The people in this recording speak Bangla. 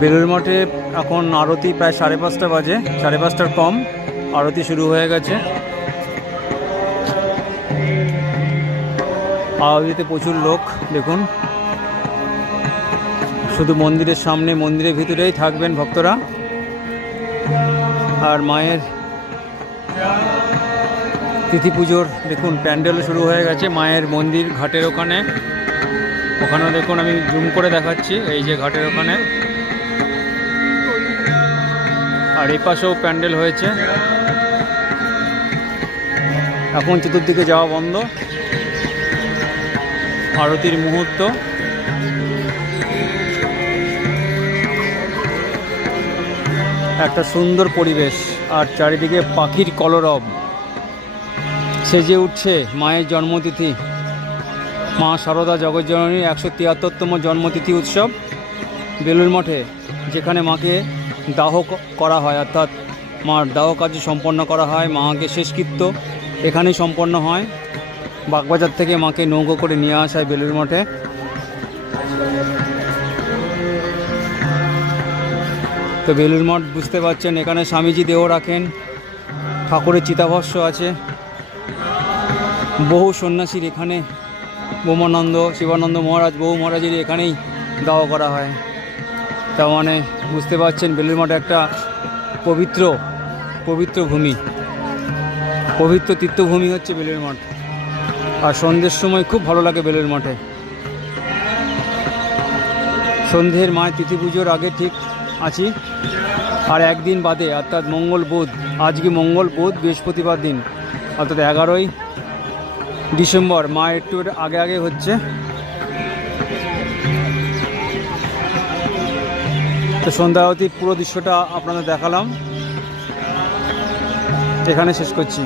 বেলুর মঠে এখন আরতি প্রায় সাড়ে পাঁচটা বাজে, সাড়ে পাঁচটার কম, আরতি শুরু হয়ে গেছে। আরতিতে প্রচুর লোক, দেখুন। শুধু মন্দিরের সামনে, মন্দিরের ভিতরেই থাকবেন ভক্তরা। আর মায়ের তিথি পুজোর, দেখুন, প্যান্ডেল শুরু হয়ে গেছে। মায়ের মন্দির ঘাটের ওখানে। ওখানেও দেখুন, আমি জুম করে দেখাচ্ছি, এই যে ঘাটের ওখানে। আর এই পাশেও প্যান্ডেল হয়েছে। এখন চতুর্দিকে যাওয়া বন্ধ। আরতির মুহূর্ত। একটা সুন্দর পরিবেশ, আর চারিদিকে পাখির কলরব। সেজে উঠছে মায়ের জন্মতিথি। মা সারদা জগজ্জননীর একশো তিয়াত্তরতম জন্মতিথি উৎসব। বেলুর মঠে, যেখানে মাকে দাহ করা হয়, অর্থাৎ মার দাহ কাজ সম্পন্ন করা হয়, মাকে শেষকৃত্য এখানেই সম্পন্ন হয়। বাগবাজার থেকে মাকে নৌকো করে নিয়ে আসা হয় বেলুর মঠে। তো বেলুর মঠ বুঝতে পারছেন, এখানে স্বামীজি দেহ রাখেন, ঠাকুরের চিতাভস্য আছে। বহু সন্ন্যাসীর এখানে বোমানন্দ শিবানন্দ মহারাজ, বহু মহারাজের এখানেই দাওয়া করা হয়। তার মানে বুঝতে পারছেন বেলুর মঠ একটা পবিত্র পবিত্র ভূমি। পবিত্র তীর্থভূমি হচ্ছে বেলুর মঠ। আর সন্ধ্যের সময় খুব ভালো লাগে বেলুর মঠে। সন্ধ্যের মায়ের তিথি পুজোর আগে ঠিক আছি। আর একদিন বাদে অর্থাৎ মঙ্গল বুধ, আজকে মঙ্গল বুধ বৃহস্পতিবার দিন, অর্থাৎ এগারোই ডিসেম্বর, মা একটু আগে আগে হচ্ছে। তো সন্ধ্যা আরতির পুরো দৃশ্যটা আপনাদের দেখালাম। এখানে শেষ করছি।